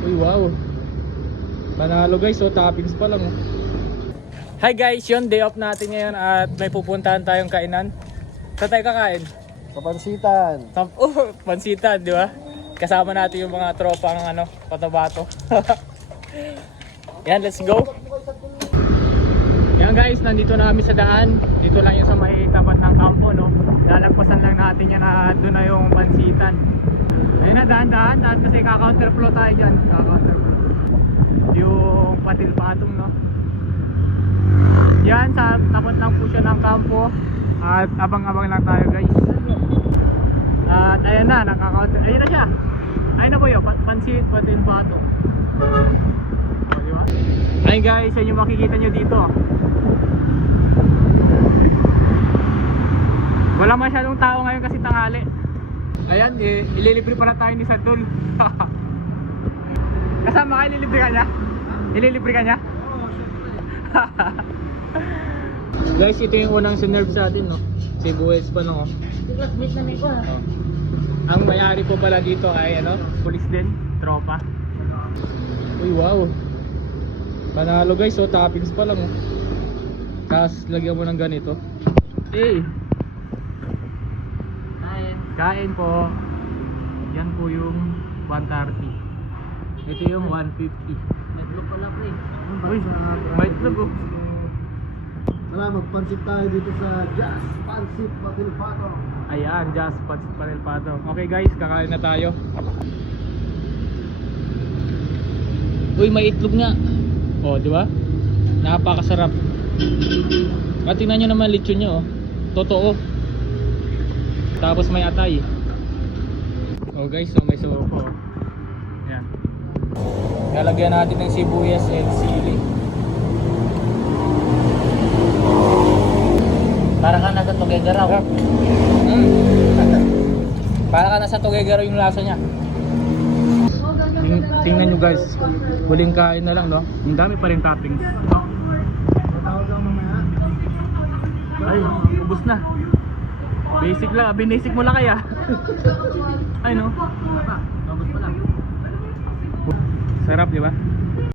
Uy, wow. Panalo guys, so toppings pa lang. Hi guys, yun, day off natin ngayon at may pupuntahan tayong kainan. Saan tayo kakain? Papansitan. Pansitan, di ba? Kasama natin yung mga tropang Cotabato. Yan, let's go. Yan guys, nandito na kami sa daan. Dito lang yung sa may tapat ng kampo, no? Lalagpasan lang natin yan na doon na yung pansitan. Ayun na, daan-daan. Tapos kasi kaka-counterflow tayo dyan. Kaka-counterflow. Yung patil-patong, no? Yan, sa tapat lang po siya ng kampo. At abang-abang lang tayo guys. At ayan na, nakaka-counter. Ayun na siya. Ayun na po yun, pansit, patil-patong. O, diba? Ayun guys, yan yung makikita nyo dito. Wala masyadong tao ngayon kasi tanghali. Ayan, ililibre pala tayo ni Sadul. Kasama ka, ililibre ka niya? Ililibre ka niya? Guys, ito yung unang sinerve sa atin, no? Sibuyas pa, no? Classmate na ko ha. Ang may-ari po pala dito ay, pulis din, tropa. Uy, wow. Panalo guys, so toppings pa lang, oh. Tapos lagyan mo ng ganito. Hey! Kain po. Yan po yung 130. Ito yung 150. May blog pala pre. Uy, may itlog, oh. Tara, magpansit tayo dito sa Jazz Pansit Patilpato. Ayan, just pansit patil-pato. Okay guys, kakain na tayo. Uy, may itlog nga. Oh, di ba? Napakasarap. At tingnan nyo naman lechon nyo, oh. Totoo. Tapos may atay. Oh guys, so may suko. Yan. Lalagyan natin ng sibuyas and sili. Parang ka nasa Tuguegarao. Para ka nasa Tuguegarao yung lasa niya. Tingnan nyo guys. Huling kain na lang, no? Ang dami pa rin toppings. Matawag lang mamaya. Ay, ubos na. Basic lang, binasic mo lang kaya. Ay no. Tapos pa lang. Sarap, di ba?